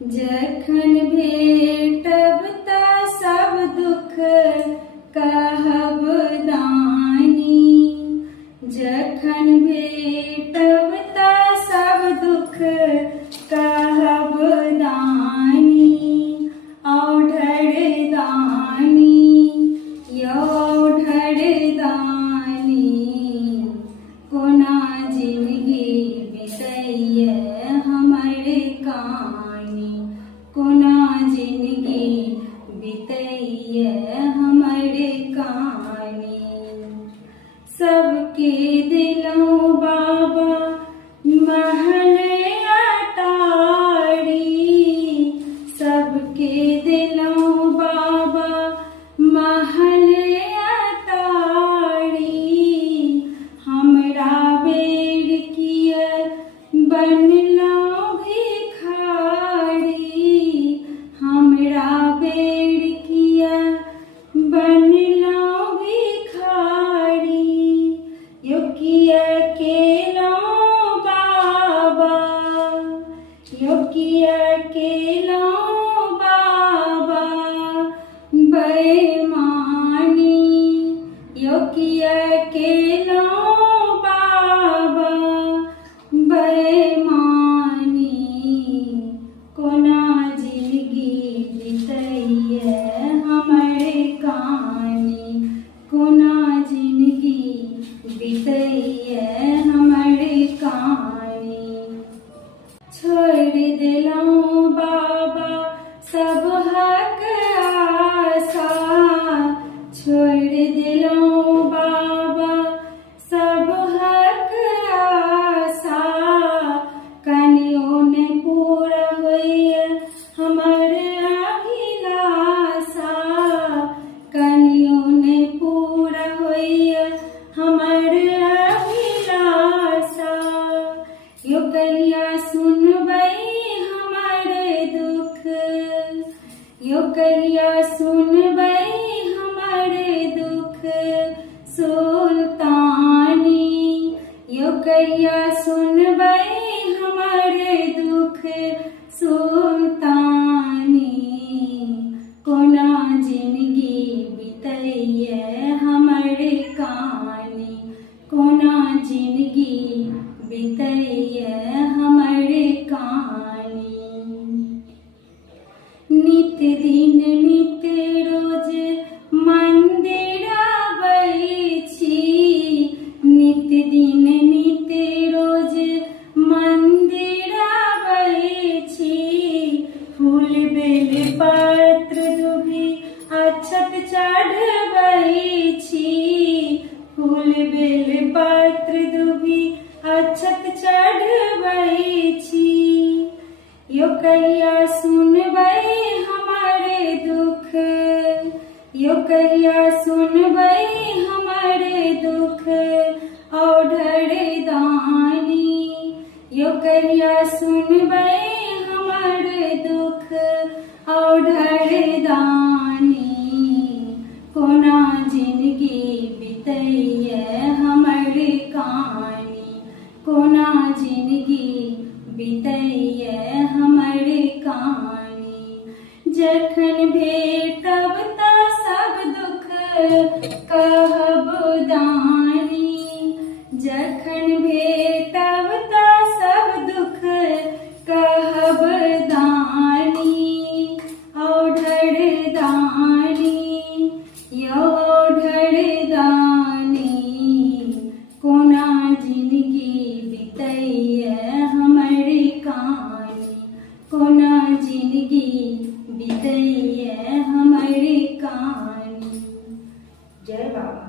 जखन भेटब त सब दुख कहब दानी। जखन भेटब त सब दुख कहब दानी। औढर दानी यौ औढर दानी, कोना जिनगी बितैये हमर कानी। कोना जिनगी बितैये हमर कानी। सबके दिलों बाबा महल अटारी। सबके दिलों बाबा महल अटारी। हमरा बेर किया बनलो भिखारी। हमरा बेर किया बनलो भिखारी। यो किया केलो बाबा, यो किया केलो बाबा बेईमानी। यो किया केलो बाबा बेईमानी। कोना जिनगी बितैये हमर कानी। कोना जिनगी बितैये हमर कानी। छोड़ दिलौं बाबा सब हक आशा। छोड़ दिलौं बाबा सब हक आशा। कनियो ने पूरा होइए हमर अभिलाषा। कनियो ने पूरा होइए हमर अभिलाषा। यो कहिया सुनबै हमर दुख। यो कहिया सुनबै हमर दुख सुल्तानी। यो कहिया सुनबै हमर दुख सुल्तानी। कोना जिनगी बितैये हमर कानी। कोना जिनगी बितैये हमर कानी। नित दिन नित रोज मंदिर आबै छी। नित दिन नित रोज मंदिर आबै छी। फूल बेल पत्र दुभि अक्षत चढ़बै छी। फूल बेल पत्र दुभि अक्षत चढ़बै छी। यो कहिया सुनबै हमर दुख। यो कहिया सुनबै हमर दुख औढर दानी। यो कहिया सुनबै हमर दुख औढर दानी। कोना जिनगी बितैये हमर कानी। कोना जिनगी बितैये हमर कानी। जखन भेटब त सब दुख कहब दानी। जखन भेटब त सब दुख कहब दानी। औढर दानी यौ औढर दानी, कोना जिनगी बितैये हमर कानी। कोना जिनगी बितैये हमर कानी। जय बाबा।